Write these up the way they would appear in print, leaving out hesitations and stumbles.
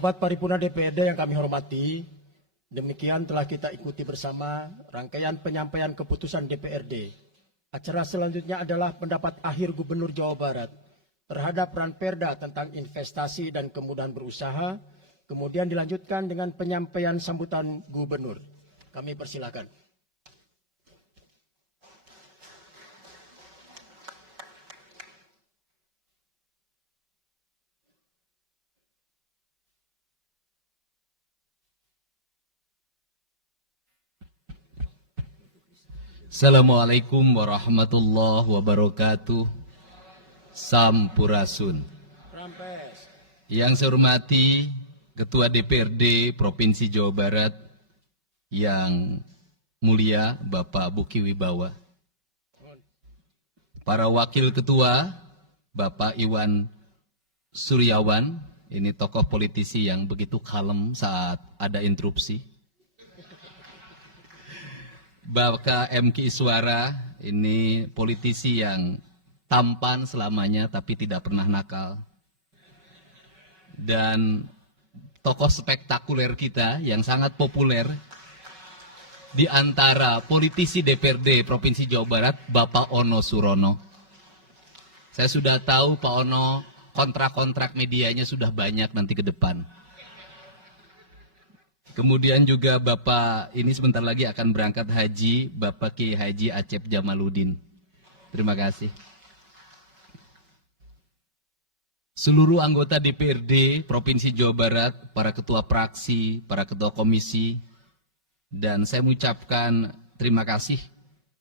Sahabat paripurna DPRD yang kami hormati, demikian telah kita ikuti bersama rangkaian penyampaian keputusan DPRD. Acara selanjutnya adalah pendapat akhir Gubernur Jawa Barat terhadap Ranperda tentang investasi dan kemudahan berusaha, kemudian dilanjutkan dengan penyampaian sambutan Gubernur. Kami persilakan. Assalamualaikum warahmatullahi wabarakatuh. Sampurasun. Yang saya hormati Ketua DPRD Provinsi Jawa Barat yang mulia Bapak Buki Wibawa, para wakil ketua Bapak Iwan Suryawan, ini tokoh politisi yang begitu kalem saat ada interupsi. Bapak M.Ki Iswara, ini politisi yang tampan selamanya tapi tidak pernah nakal. Dan tokoh spektakuler kita yang sangat populer di antara politisi DPRD Provinsi Jawa Barat, Bapak Ono Surono. Saya sudah tahu Pak Ono kontrak-kontrak medianya sudah banyak nanti ke depan. Kemudian juga Bapak ini sebentar lagi akan berangkat haji, Bapak Kiai Haji Acep Jamaluddin. Terima kasih. Seluruh anggota DPRD Provinsi Jawa Barat, para ketua praksi, para ketua komisi, dan saya mengucapkan terima kasih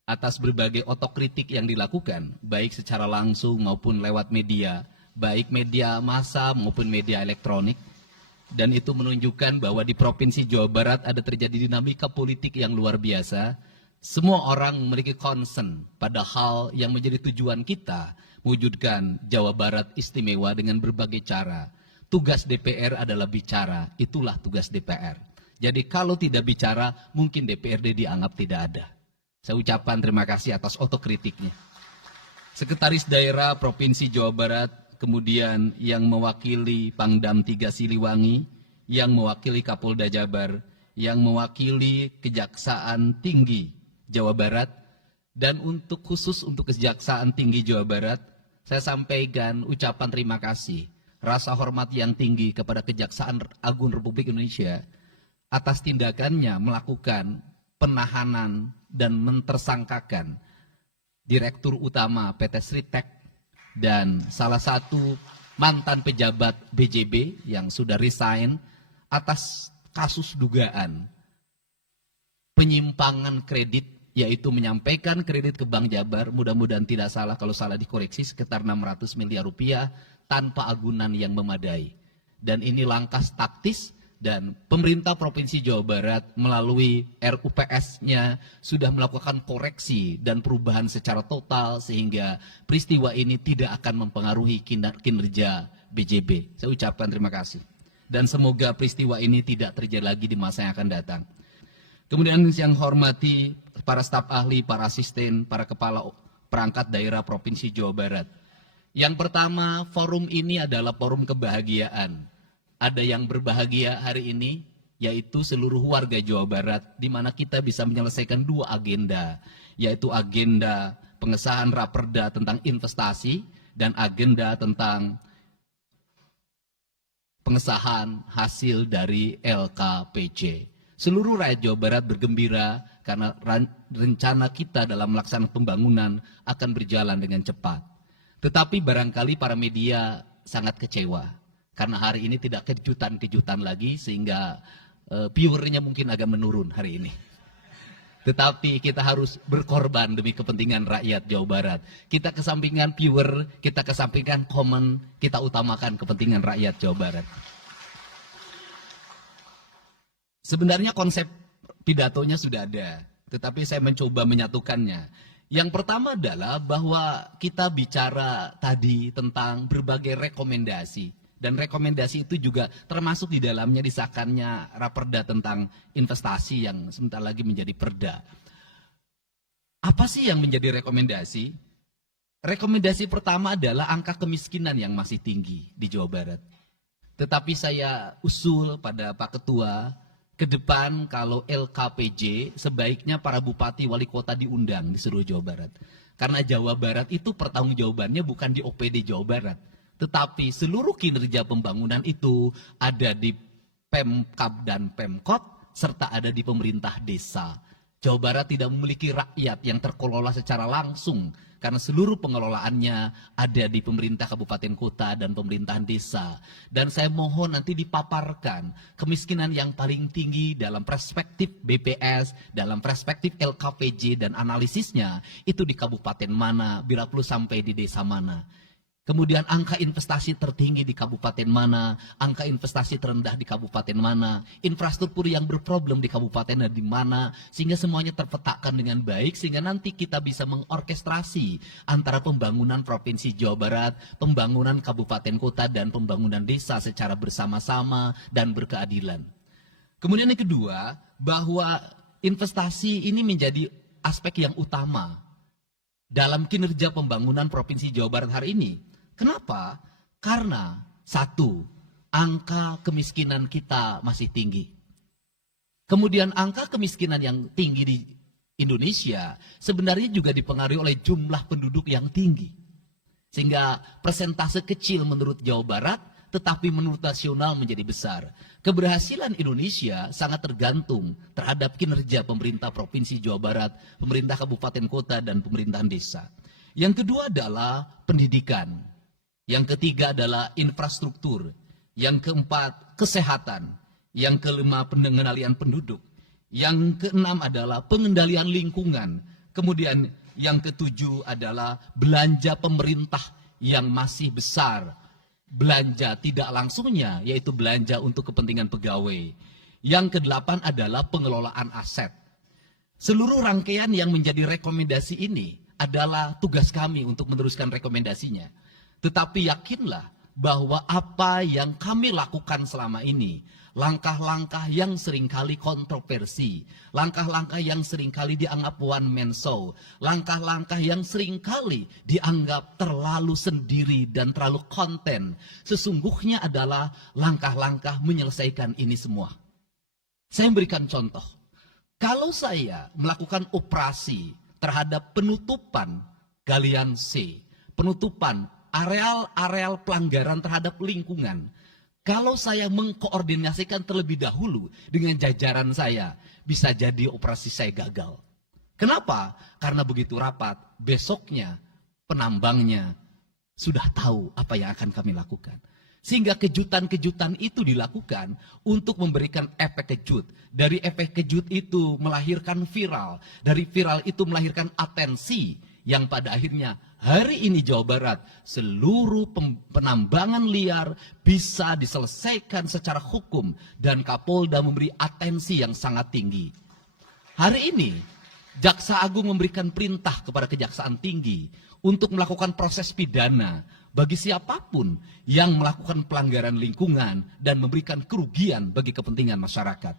atas berbagai otokritik yang dilakukan, baik secara langsung maupun lewat media, baik media massa maupun media elektronik. Dan itu menunjukkan bahwa di Provinsi Jawa Barat ada terjadi dinamika politik yang luar biasa. Semua orang memiliki concern pada hal yang menjadi tujuan kita, mewujudkan Jawa Barat istimewa dengan berbagai cara. Tugas DPR adalah bicara, itulah tugas DPR. Jadi kalau tidak bicara, mungkin DPRD dianggap tidak ada. Saya ucapkan terima kasih atas otokritiknya. Sekretaris Daerah Provinsi Jawa Barat, kemudian yang mewakili Pangdam 3 Siliwangi, yang mewakili Kapolda Jabar, yang mewakili Kejaksaan Tinggi Jawa Barat, dan khusus untuk Kejaksaan Tinggi Jawa Barat, saya sampaikan ucapan terima kasih, rasa hormat yang tinggi kepada Kejaksaan Agung Republik Indonesia atas tindakannya melakukan penahanan dan mentersangkakan Direktur Utama PT Sritek dan salah satu mantan pejabat BJB yang sudah resign atas kasus dugaan penyimpangan kredit, yaitu menyampaikan kredit ke Bank Jabar, mudah-mudahan tidak salah, kalau salah dikoreksi, sekitar 600 miliar rupiah tanpa agunan yang memadai. Dan ini langkah taktis. Dan pemerintah Provinsi Jawa Barat melalui RUPS-nya sudah melakukan koreksi dan perubahan secara total sehingga peristiwa ini tidak akan mempengaruhi kinerja BJB. Saya ucapkan terima kasih. Dan semoga peristiwa ini tidak terjadi lagi di masa yang akan datang. Kemudian yang hormati para staf ahli, para asisten, para kepala perangkat daerah Provinsi Jawa Barat. Yang pertama, forum ini adalah forum kebahagiaan. Ada yang berbahagia hari ini, yaitu seluruh warga Jawa Barat, di mana kita bisa menyelesaikan dua agenda, yaitu agenda pengesahan Raperda tentang investasi dan agenda tentang pengesahan hasil dari LKPJ. Seluruh rakyat Jawa Barat bergembira karena rencana kita dalam melaksanakan pembangunan akan berjalan dengan cepat. Tetapi barangkali para media sangat kecewa. Karena hari ini tidak kejutan-kejutan lagi sehingga viewernya mungkin agak menurun hari ini. Tetapi kita harus berkorban demi kepentingan rakyat Jawa Barat. Kita kesampingkan viewer, kita kesampingkan komen, kita utamakan kepentingan rakyat Jawa Barat. Sebenarnya konsep pidatonya sudah ada, tetapi saya mencoba menyatukannya. Yang pertama adalah bahwa kita bicara tadi tentang berbagai rekomendasi. Dan rekomendasi itu juga termasuk di dalamnya disahkannya Raperda tentang investasi yang sebentar lagi menjadi perda. Apa sih yang menjadi rekomendasi? Rekomendasi pertama adalah angka kemiskinan yang masih tinggi di Jawa Barat. Tetapi saya usul pada Pak Ketua, ke depan kalau LKPJ sebaiknya para bupati wali kota diundang di seluruh Jawa Barat. Karena Jawa Barat itu pertanggungjawabannya bukan di OPD Jawa Barat, tetapi seluruh kinerja pembangunan itu ada di Pemkab dan Pemkot, serta ada di pemerintah desa. Jawa Barat tidak memiliki rakyat yang terkelola secara langsung, karena seluruh pengelolaannya ada di pemerintah kabupaten kota dan pemerintahan desa. Dan saya mohon nanti dipaparkan kemiskinan yang paling tinggi dalam perspektif BPS, dalam perspektif LKPJ dan analisisnya, itu di kabupaten mana, bila perlu sampai di desa mana. Kemudian angka investasi tertinggi di kabupaten mana, angka investasi terendah di kabupaten mana, infrastruktur yang berproblem di kabupaten di mana, sehingga semuanya terpetakan dengan baik, sehingga nanti kita bisa mengorkestrasi antara pembangunan Provinsi Jawa Barat, pembangunan kabupaten kota, dan pembangunan desa secara bersama-sama dan berkeadilan. Kemudian yang kedua, bahwa investasi ini menjadi aspek yang utama dalam kinerja pembangunan Provinsi Jawa Barat hari ini. Kenapa? Karena satu, angka kemiskinan kita masih tinggi. Kemudian angka kemiskinan yang tinggi di Indonesia sebenarnya juga dipengaruhi oleh jumlah penduduk yang tinggi. Sehingga persentase kecil menurut Jawa Barat, tetapi menurut nasional menjadi besar. Keberhasilan Indonesia sangat tergantung terhadap kinerja pemerintah Provinsi Jawa Barat, pemerintah kabupaten kota, dan pemerintahan desa. Yang kedua adalah pendidikan. Yang ketiga adalah infrastruktur. Yang keempat, kesehatan. Yang kelima, pengendalian penduduk. Yang keenam adalah pengendalian lingkungan. Kemudian yang ketujuh adalah belanja pemerintah yang masih besar. Belanja tidak langsungnya, yaitu belanja untuk kepentingan pegawai. Yang kedelapan adalah pengelolaan aset. Seluruh rangkaian yang menjadi rekomendasi ini adalah tugas kami untuk meneruskan rekomendasinya. Tetapi yakinlah bahwa apa yang kami lakukan selama ini, langkah-langkah yang seringkali kontroversi, langkah-langkah yang seringkali dianggap one man show, langkah-langkah yang seringkali dianggap terlalu sendiri dan terlalu konten, sesungguhnya adalah langkah-langkah menyelesaikan ini semua. Saya memberikan contoh. Kalau saya melakukan operasi terhadap penutupan galian C, penutupan areal-areal pelanggaran terhadap lingkungan, kalau saya mengkoordinasikan terlebih dahulu dengan jajaran saya, bisa jadi operasi saya gagal. Kenapa? Karena begitu rapat, besoknya penambangnya sudah tahu apa yang akan kami lakukan. Sehingga kejutan-kejutan itu dilakukan untuk memberikan efek kejut. Dari efek kejut itu melahirkan viral. Dari viral itu melahirkan atensi yang pada akhirnya hari ini Jawa Barat seluruh penambangan liar bisa diselesaikan secara hukum dan Kapolda memberi atensi yang sangat tinggi. Hari ini Jaksa Agung memberikan perintah kepada Kejaksaan Tinggi untuk melakukan proses pidana bagi siapapun yang melakukan pelanggaran lingkungan dan memberikan kerugian bagi kepentingan masyarakat.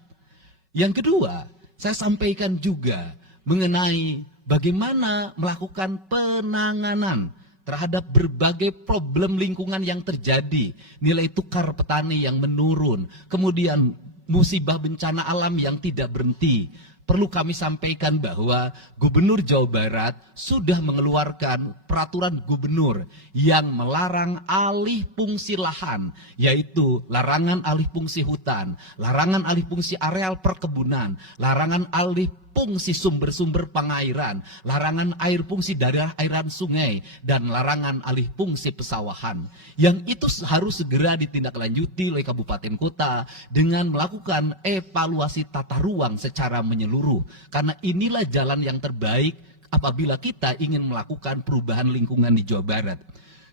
Yang kedua, saya sampaikan juga mengenai bagaimana melakukan penanganan terhadap berbagai problem lingkungan yang terjadi. Nilai tukar petani yang menurun, kemudian musibah bencana alam yang tidak berhenti. Perlu kami sampaikan bahwa Gubernur Jawa Barat sudah mengeluarkan peraturan gubernur yang melarang alih fungsi lahan, yaitu larangan alih fungsi hutan, larangan alih fungsi areal perkebunan, larangan alih fungsi sumber-sumber pengairan, larangan air fungsi dari airan sungai, dan larangan alih fungsi pesawahan. Yang itu harus segera ditindaklanjuti oleh kabupaten kota dengan melakukan evaluasi tata ruang secara menyeluruh. Karena inilah jalan yang terbaik apabila kita ingin melakukan perubahan lingkungan di Jawa Barat.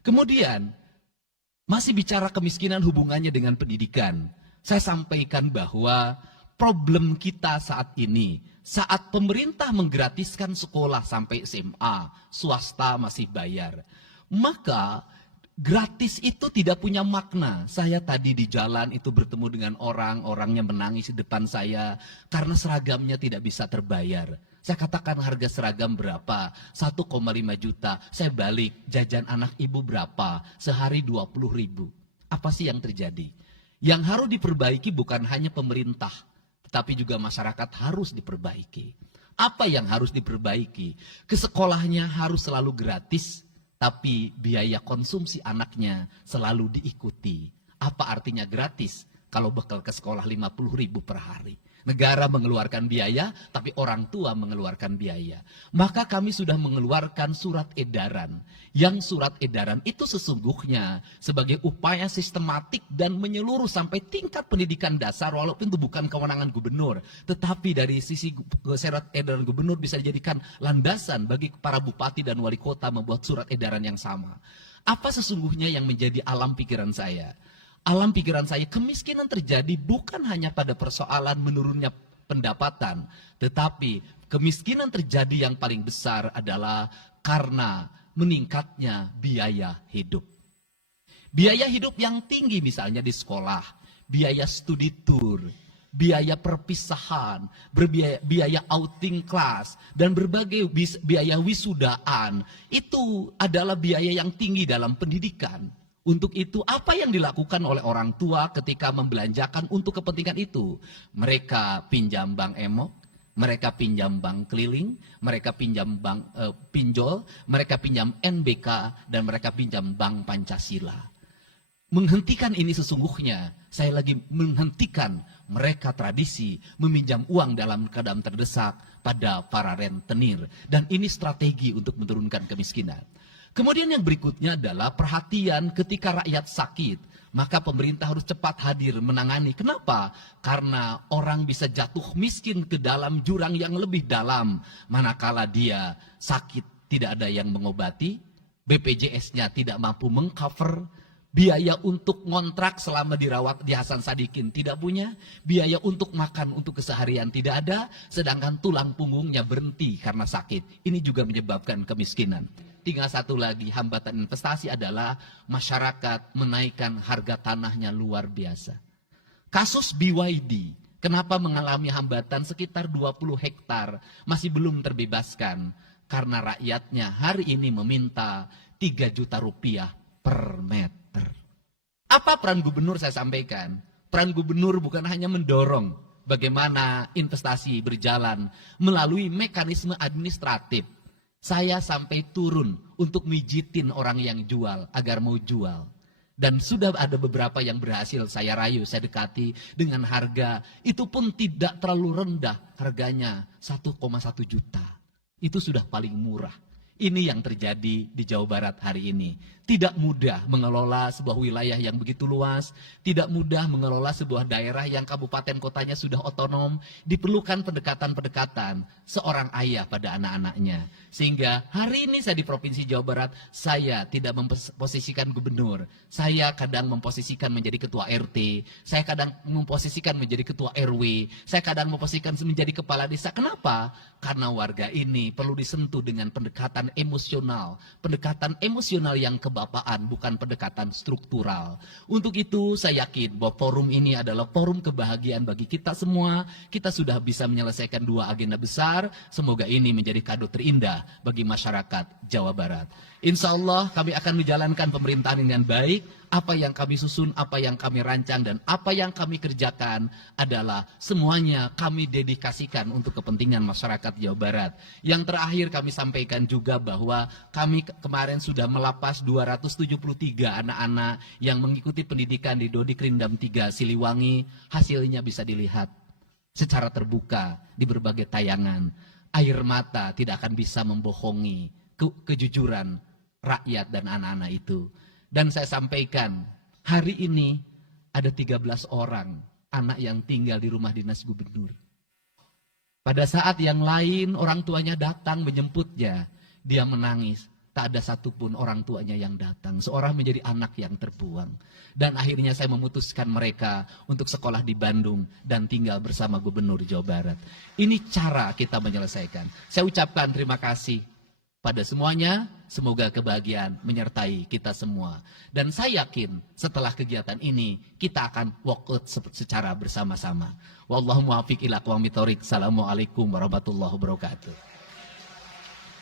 Kemudian, masih bicara kemiskinan hubungannya dengan pendidikan. Saya sampaikan bahwa problem kita saat ini, saat pemerintah menggratiskan sekolah sampai SMA, swasta masih bayar. Maka gratis itu tidak punya makna. Saya tadi di jalan itu bertemu dengan orangnya menangis di depan saya karena seragamnya tidak bisa terbayar. Saya katakan harga seragam berapa? 1,5 juta. Saya balik, jajan anak ibu berapa? Sehari 20.000. Apa sih yang terjadi? Yang harus diperbaiki bukan hanya pemerintah, tetapi juga masyarakat harus diperbaiki. Apa yang harus diperbaiki? Ke sekolahnya harus selalu gratis, tapi biaya konsumsi anaknya selalu diikuti. Apa artinya gratis? Kalau bekal ke sekolah 50.000 per hari. Negara mengeluarkan biaya, tapi orang tua mengeluarkan biaya. Maka kami sudah mengeluarkan surat edaran. Yang surat edaran itu sesungguhnya sebagai upaya sistematik dan menyeluruh sampai tingkat pendidikan dasar, walaupun itu bukan kewenangan gubernur. Tetapi dari sisi surat edaran gubernur bisa dijadikan landasan bagi para bupati dan wali kota membuat surat edaran yang sama. Apa sesungguhnya yang menjadi alam pikiran saya? Alam pikiran saya, kemiskinan terjadi bukan hanya pada persoalan menurunnya pendapatan, tetapi kemiskinan terjadi yang paling besar adalah karena meningkatnya biaya hidup. Biaya hidup yang tinggi misalnya di sekolah, biaya studi tour, biaya perpisahan, biaya outing kelas, dan berbagai biaya wisudaan, itu adalah biaya yang tinggi dalam pendidikan. Untuk itu, apa yang dilakukan oleh orang tua ketika membelanjakan untuk kepentingan itu? Mereka pinjam bank emok, mereka pinjam bank keliling, mereka pinjam bank pinjol, mereka pinjam NBK, dan mereka pinjam bank Pancasila. Menghentikan ini sesungguhnya, saya lagi menghentikan mereka tradisi meminjam uang dalam keadaan terdesak pada para rentenir. Dan ini strategi untuk menurunkan kemiskinan. Kemudian yang berikutnya adalah perhatian ketika rakyat sakit. Maka pemerintah harus cepat hadir menangani. Kenapa? Karena orang bisa jatuh miskin ke dalam jurang yang lebih dalam. Manakala dia sakit tidak ada yang mengobati, BPJS-nya tidak mampu mengcover, biaya untuk ngontrak selama dirawat di Hasan Sadikin tidak punya, biaya untuk makan untuk keseharian tidak ada, sedangkan tulang punggungnya berhenti karena sakit. Ini juga menyebabkan kemiskinan. Tinggal satu lagi, hambatan investasi adalah masyarakat menaikkan harga tanahnya luar biasa. Kasus BYD, kenapa mengalami hambatan sekitar 20 hektar masih belum terbebaskan? Karena rakyatnya hari ini meminta 3 juta rupiah per meter. Apa peran gubernur saya sampaikan? Peran gubernur bukan hanya mendorong bagaimana investasi berjalan melalui mekanisme administratif. Saya sampai turun untuk mijitin orang yang jual agar mau jual. Dan sudah ada beberapa yang berhasil saya rayu, saya dekati dengan harga. Itu pun tidak terlalu rendah, harganya 1,1 juta. Itu sudah paling murah. Ini yang terjadi di Jawa Barat hari ini. Tidak mudah mengelola sebuah wilayah yang begitu luas. Tidak mudah mengelola sebuah daerah yang kabupaten kotanya sudah otonom. Diperlukan pendekatan-pendekatan seorang ayah pada anak-anaknya. Sehingga hari ini saya di Provinsi Jawa Barat, saya tidak memposisikan gubernur. Saya kadang memposisikan menjadi ketua RT. Saya kadang memposisikan menjadi ketua RW. Saya kadang memposisikan menjadi kepala desa. Kenapa? Karena warga ini perlu disentuh dengan pendekatan emosional. Pendekatan emosional yang kebapaan, bukan pendekatan struktural. Untuk itu saya yakin bahwa forum ini adalah forum kebahagiaan bagi kita semua. Kita sudah bisa menyelesaikan 2 agenda besar. Semoga ini menjadi kado terindah bagi masyarakat Jawa Barat. Insya Allah kami akan menjalankan pemerintahan dengan baik. Apa yang kami susun, apa yang kami rancang, dan apa yang kami kerjakan adalah semuanya kami dedikasikan untuk kepentingan masyarakat Jawa Barat. Yang terakhir kami sampaikan juga bahwa kami kemarin sudah melapas 273 anak-anak yang mengikuti pendidikan di Dodik Rindam 3 Siliwangi. Hasilnya bisa dilihat secara terbuka di berbagai tayangan. Air mata tidak akan bisa membohongi kejujuran rakyat dan anak-anak itu. Dan saya sampaikan, hari ini ada 13 orang anak yang tinggal di rumah dinas gubernur. Pada saat yang lain orang tuanya datang menjemputnya, dia menangis. Tak ada satupun orang tuanya yang datang. Seorang menjadi anak yang terbuang. Dan akhirnya saya memutuskan mereka untuk sekolah di Bandung dan tinggal bersama gubernur Jawa Barat. Ini cara kita menyelesaikan. Saya ucapkan terima kasih pada semuanya, semoga kebahagiaan menyertai kita semua. Dan saya yakin setelah kegiatan ini, kita akan walk out secara bersama-sama. Wallahu muwaffiq ila aqwamit thoriq. Assalamualaikum warahmatullahi wabarakatuh.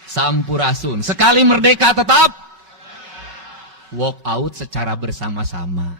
Sampurasun. Sekali merdeka tetap walk out secara bersama-sama.